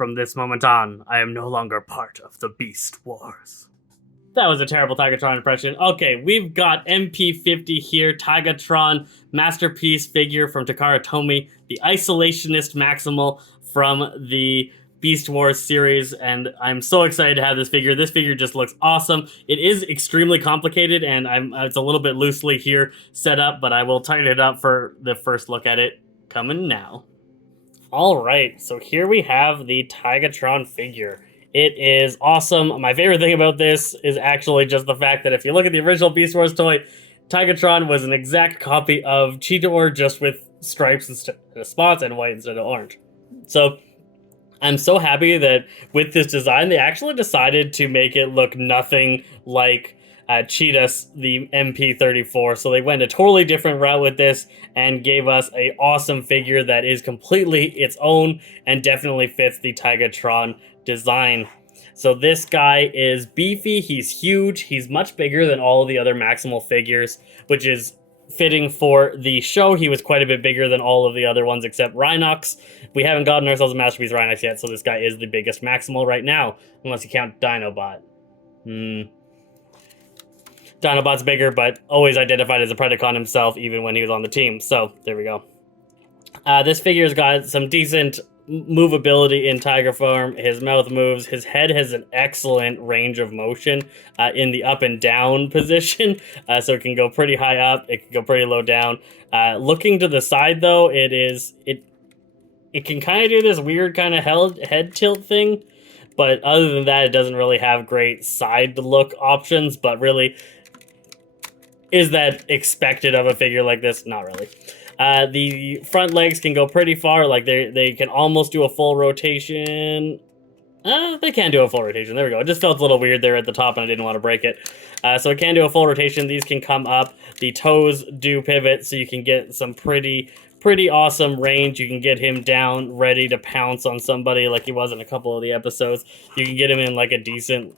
From this moment on, I am no longer part of the Beast Wars. That was a terrible Tigatron impression. Okay, we've got MP-50 here, Tigatron masterpiece figure from Takara Tomy, the isolationist Maximal from the Beast Wars series, and I'm so excited to have this figure. This figure just looks awesome. It is extremely complicated, and it's a little bit loosely here set up, but I will tighten it up for the first look at it coming now. All right, so here we have the Tigatron figure. It is awesome. My favorite thing about this is actually just the fact that if you look at the original Beast Wars toy, Tigatron was an exact copy of Cheetor, just with stripes instead of spots and white instead of orange. So I'm so happy that with this design, they actually decided to make it look nothing like Cheetah's, the MP-34. So they went a totally different route with this and gave us a awesome figure that is completely its own and definitely fits the Tigatron design. So this guy is beefy, he's huge, he's much bigger than all of the other Maximal figures, which is fitting for the show. He was quite a bit bigger than all of the other ones except Rhinox. We haven't gotten ourselves a Masterpiece Rhinox yet, so this guy is the biggest Maximal right now, unless you count Dinobot. Dinobot's bigger, but always identified as a Predacon himself, even when he was on the team. So, there we go. This figure's got some decent movability in tiger form. His mouth moves. His head has an excellent range of motion in the up and down position. So it can go pretty high up. It can go pretty low down. Looking to the side, though, it can kind of do this weird kind of head tilt thing. But other than that, it doesn't really have great side look options. But really, is that expected of a figure like this? Not really. The front legs can go pretty far. Like they can almost do a full rotation. They can do a full rotation. There we go. It just felt a little weird there at the top, and I didn't want to break it. So it can do a full rotation. These can come up. The toes do pivot, so you can get some pretty awesome range. You can get him down, ready to pounce on somebody like he was in a couple of the episodes. You can get him in like a decent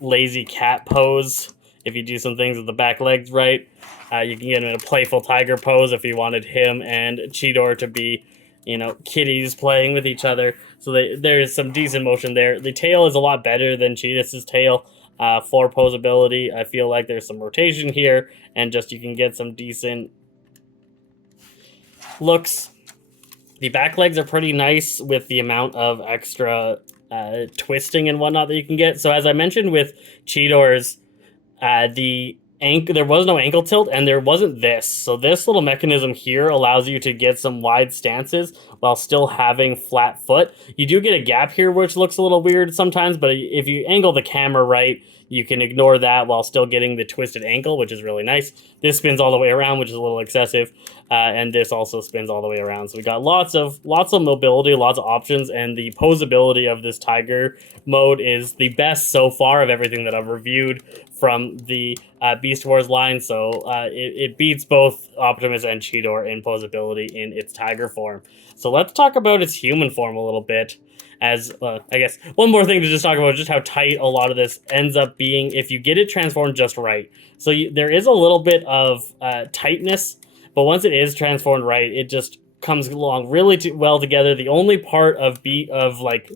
lazy cat pose if you do some things with the back legs right. You can get him in a playful tiger pose if you wanted him and Cheetor to be, kitties playing with each other. So there's some decent motion there. The tail is a lot better than Cheetah's tail for posability. I feel like there's some rotation here, and just you can get some decent looks. The back legs are pretty nice with the amount of extra twisting and whatnot that you can get. So as I mentioned with Cheetor's, there was no ankle tilt, and there wasn't this. So this little mechanism here allows you to get some wide stances while still having flat foot. You do get a gap here, which looks a little weird sometimes, but if you angle the camera right, you can ignore that while still getting the twisted ankle, which is really nice. This spins all the way around, which is a little excessive, and this also spins all the way around. So we got lots of mobility, lots of options, and the posability of this tiger mode is the best so far of everything that I've reviewed from the Beast Wars line. So it beats both Optimus and Cheetor in posability in its tiger form. So let's talk about its human form a little bit. As I guess one more thing to just talk about, just how tight a lot of this ends up being if you get it transformed just right. So there is a little bit of tightness, but once it is transformed right, it just comes along really well together. The only part of like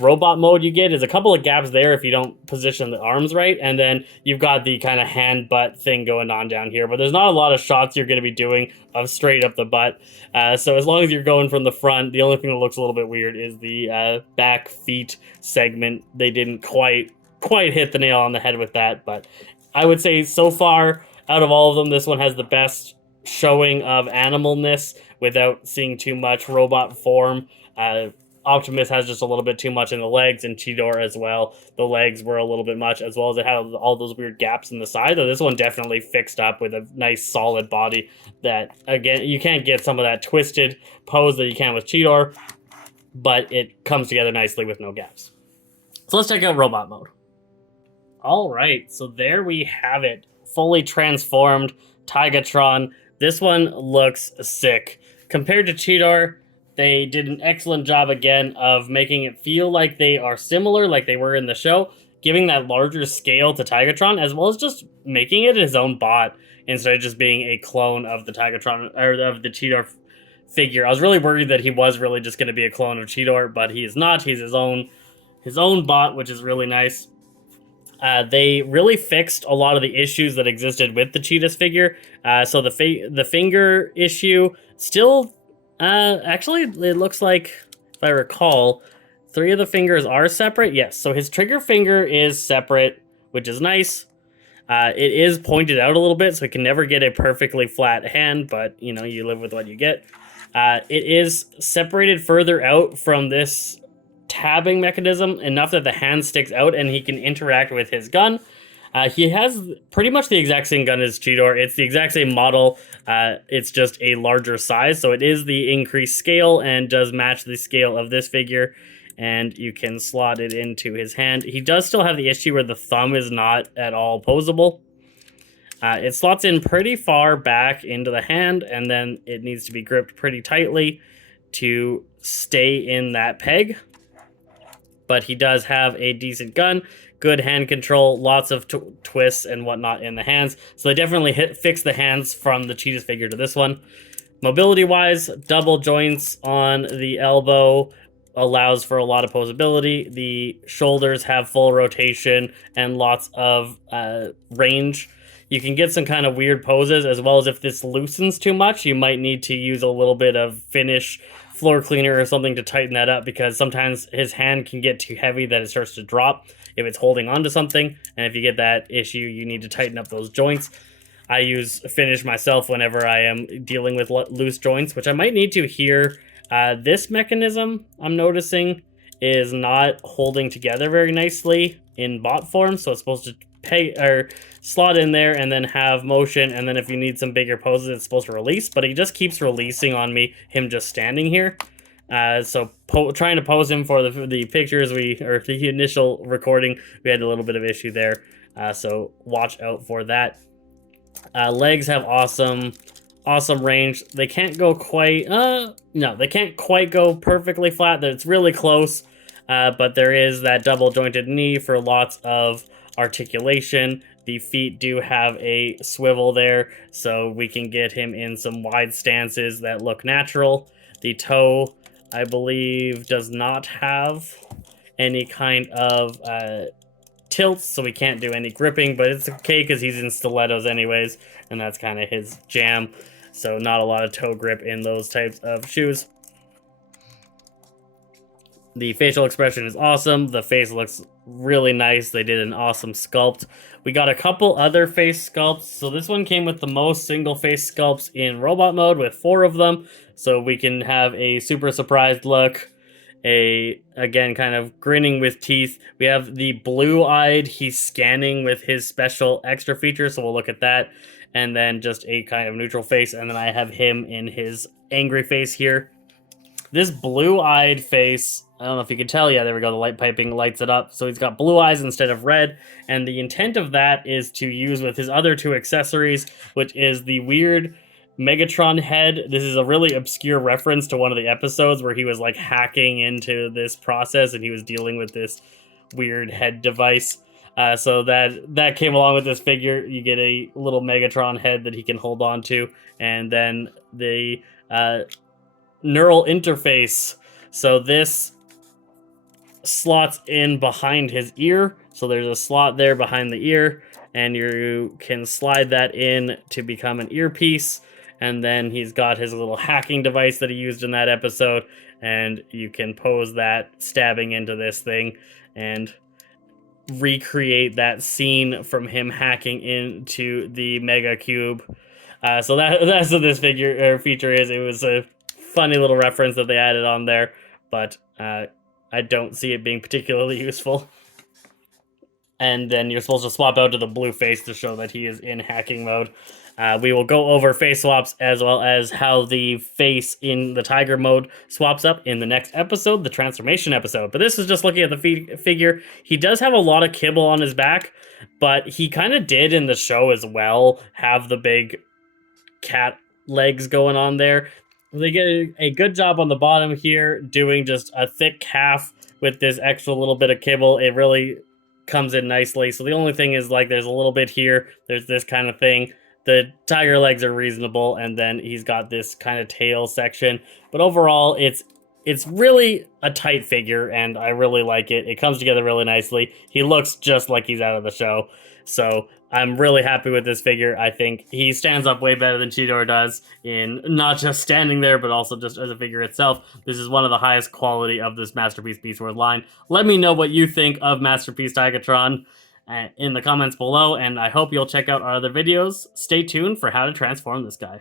robot mode you get is a couple of gaps there if you don't position the arms right, and then you've got the kind of hand butt thing going on down here, but there's not a lot of shots you're going to be doing of straight up the butt. So as long as you're going from the front, the only thing that looks a little bit weird is the back feet segment. They didn't quite hit the nail on the head with that, but I would say so far out of all of them, this one has the best showing of animalness without seeing too much robot form. Optimus has just a little bit too much in the legs, and Cheetor as well. The legs were a little bit much, as well as it had all those weird gaps in the side. So this one definitely fixed up with a nice solid body that, again, you can't get some of that twisted pose that you can with Cheetor, but it comes together nicely with no gaps. So let's check out robot mode. All right, so there we have it. Fully transformed Tigatron. This one looks sick. Compared to Cheetor, they did an excellent job again of making it feel like they are similar, like they were in the show, giving that larger scale to Tigatron, as well as just making it his own bot instead of just being a clone of the Tigatron or of the Cheetor figure. I was really worried that he was really just going to be a clone of Cheetor, but he is not. He's his own bot, which is really nice. They really fixed a lot of the issues that existed with the Cheetahs figure. So the finger issue still, actually, it looks like, if I recall, 3 of the fingers are separate. Yes, so his trigger finger is separate, which is nice. It is pointed out a little bit, so he can never get a perfectly flat hand, but, you know, you live with what you get. It is separated further out from this tabbing mechanism enough that the hand sticks out and he can interact with his gun. He has pretty much the exact same gun as Cheetor. It's the exact same model. It's just a larger size, so it is the increased scale and does match the scale of this figure, and you can slot it into his hand. He does still have the issue where the thumb is not at all posable. It slots in pretty far back into the hand, and then it needs to be gripped pretty tightly to stay in that peg. But he does have a decent gun, good hand control, lots of twists and whatnot in the hands. So they definitely fix the hands from the Cheetahs figure to this one. Mobility-wise, double joints on the elbow allows for a lot of posability. The shoulders have full rotation and lots of range. You can get some kind of weird poses, as well as if this loosens too much, you might need to use a little bit of finish floor cleaner or something to tighten that up, because sometimes his hand can get too heavy that it starts to drop if it's holding onto something, and if you get that issue, you need to tighten up those joints. I use finish myself whenever I am dealing with loose joints, which I might need to here. This mechanism, I'm noticing, is not holding together very nicely in bot form, so it's supposed to peg or slot in there and then have motion, and then if you need some bigger poses, it's supposed to release, but he just keeps releasing on me, him just standing here. So trying to pose him for the pictures or the initial recording, we had a little bit of issue there, so watch out for that. Legs have awesome range. They can't go quite, no, they can't quite go perfectly flat. It's really close, but there is that double jointed knee for lots of articulation. The feet do have a swivel there, so we can get him in some wide stances that look natural. The toe, I believe, does not have any kind of tilts, so we can't do any gripping, but it's okay because he's in stilettos anyways, and that's kind of his jam, so not a lot of toe grip in those types of shoes. The facial expression is awesome. The face looks really nice. They did an awesome sculpt. We got a couple other face sculpts. So this one came with the most single face sculpts in robot mode with 4 of them. So we can have a super surprised look. Again, kind of grinning with teeth. We have the blue-eyed. He's scanning with his special extra feature. So we'll look at that. And then just a kind of neutral face. And then I have him in his angry face here. This blue-eyed face, I don't know if you can tell. Yeah, there we go. The light piping lights it up. So he's got blue eyes instead of red. And the intent of that is to use with his other 2 accessories, which is the weird Megatron head. This is a really obscure reference to one of the episodes where he was like hacking into this process and he was dealing with this weird head device. So that came along with this figure. You get a little Megatron head that he can hold on to. And then the neural interface. So this slots in behind his ear. So there's a slot there behind the ear, and you can slide that in to become an earpiece. And then he's got his little hacking device that he used in that episode, and you can pose that stabbing into this thing and recreate that scene from him hacking into the Mega Cube. So that's what this figure or feature is. It was a funny little reference that they added on there, but I don't see it being particularly useful. And then you're supposed to swap out to the blue face to show that he is in hacking mode. We will go over face swaps as well as how the face in the tiger mode swaps up in the next episode, the transformation episode. But this is just looking at the figure. He does have a lot of kibble on his back, but he kind of did in the show as well have the big cat legs going on there. They get a good job on the bottom here, doing just a thick calf with this extra little bit of kibble. It really comes in nicely. So the only thing is, like, there's a little bit here. There's this kind of thing. The tiger legs are reasonable, and then he's got this kind of tail section. But overall, it's really a tight figure, and I really like it. It comes together really nicely. He looks just like he's out of the show. So I'm really happy with this figure. I think he stands up way better than Cheetor does in not just standing there, but also just as a figure itself. This is one of the highest quality of this Masterpiece Beast Wars line. Let me know what you think of Masterpiece Tigatron in the comments below, and I hope you'll check out our other videos. Stay tuned for how to transform this guy.